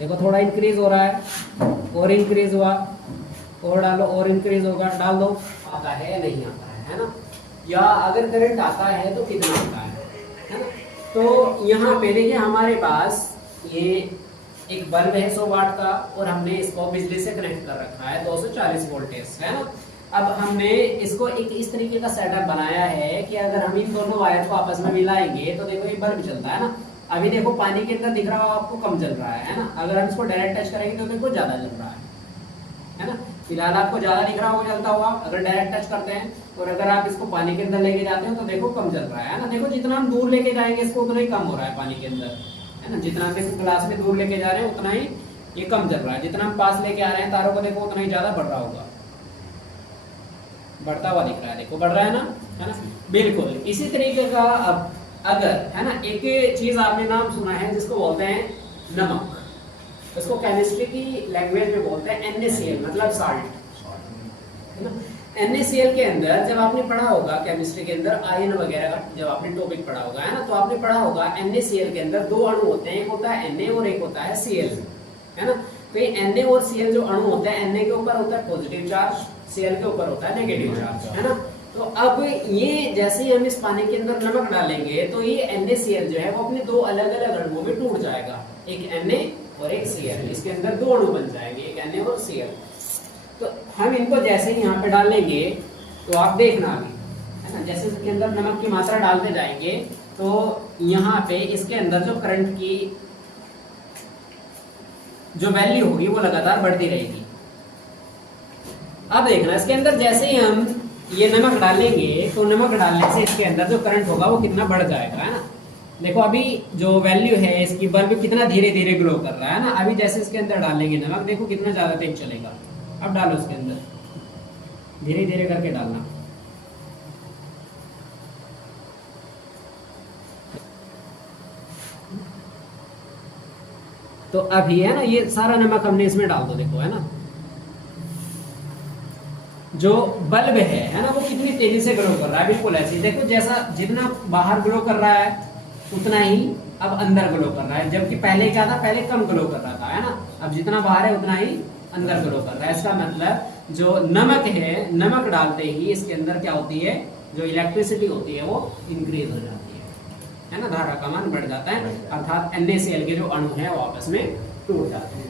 देखो थोड़ा इंक्रीज हो रहा है और इंक्रीज हुआ, और डालो और इंक्रीज होगा, डाल दो, आता है नहीं आता है ना। या अगर करंट आता है तो कितना आता है ना। तो यहाँ पे देखिए हमारे पास ये एक बल्ब है 100 वाट का, और हमने इसको बिजली से कनेक्ट कर रखा है 240 वोल्टेज है ना। अब हमने इसको एक इस तरीके का सेटअप बनाया है कि अगर हम इन दोनों वायर को आपस में मिलाएंगे तो देखो ये बल्ब चलता है ना। अभी देखो पानी के अंदर दिख रहा हो आपको कम जल रहा है ना। अगर हम इसको डायरेक्ट टच करेंगे तो देखो ज्यादा जल रहा है ना। फिलहाल आपको ज्यादा दिख रहा होगा जलता हुआ अगर डायरेक्ट टच करते हैं, और अगर आप इसको पानी के अंदर लेके जाते हो तो देखो कम जल रहा है ना। देखो जितना हम दूर लेके जाएंगे इसको उतना ही कम हो रहा है पानी के अंदर है ना। जितना हम इसको ग्लास में दूर लेके जा रहे हैं उतना ही ये कम जल रहा है। जितना हम पास लेके आ रहे हैं तारों को देखो उतना ही ज्यादा बढ़ रहा होगा, बढ़ता हुआ दिख रहा है, देखो बढ़ रहा है ना बिल्कुल इसी तरीके का। अब अगर है ना एक चीज आपने नाम सुना है जिसको बोलते हैं नमक, इसको केमिस्ट्री की लैंग्वेज में बोलते हैं NaCl, मतलब साल्ट है ना। NaCl के अंदर जब आपने पढ़ा होगा केमिस्ट्री के अंदर आयन वगैरह का जब आपने टॉपिक पढ़ा होगा है ना, तो आपने पढ़ा होगा NaCl के अंदर दो अणु होते हैं, एक होता है Na और एक होता है Cl है ना। तो ये Na और Cl जो अणु होते हैं, Na के ऊपर होता है पॉजिटिव चार्ज, Cl के ऊपर होता है नेगेटिव चार्ज है ना। तो अब ये जैसे ही हम इस पानी के अंदर नमक डालेंगे तो ये NaCl जो है वो अपने दो अलग अलग अणुओं में टूट जाएगा, एक Na और एक Cl, इसके अंदर दो अणु बन जाएंगे, एक Na और Cl। तो हम इनको जैसे ही यहाँ पे डालेंगे तो आप देखना अभी है ना, जैसे इसके अंदर नमक की मात्रा डालते जाएंगे तो यहाँ पे इसके अंदर जो करंट की जो वैल्यू होगी वो लगातार बढ़ती रहेगी। अब देखना इसके अंदर जैसे ही हम ये नमक डालेंगे तो नमक डालने से इसके अंदर जो करंट होगा वो कितना बढ़ जाएगा है ना। देखो अभी जो वैल्यू है इसकी बल्ब कितना धीरे धीरे ग्लो कर रहा है ना। अभी जैसे इसके अंदर डालेंगे नमक देखो कितना ज्यादा तेज चलेगा। अब डालो इसके अंदर धीरे धीरे करके डालना। तो अभी है ना ये सारा नमक हमने इसमें डाल दो, देखो है ना जो बल्ब है ना वो कितनी तेजी से ग्लो कर रहा है, बिल्कुल ऐसे ही देखो जैसा जितना बाहर ग्लो कर रहा है उतना ही अब अंदर ग्लो कर रहा है। जबकि पहले क्या था, पहले कम ग्लो कर रहा था है ना, अब जितना बाहर है उतना ही अंदर ग्लो कर रहा है। इसका मतलब जो नमक है, नमक डालते ही इसके अंदर क्या होती है, जो इलेक्ट्रिसिटी होती है वो इंक्रीज हो जाती है ना, धारा का मान बढ़ जाता है, अर्थात NaCl के जो अणु है वो आपस में टूट जाते हैं।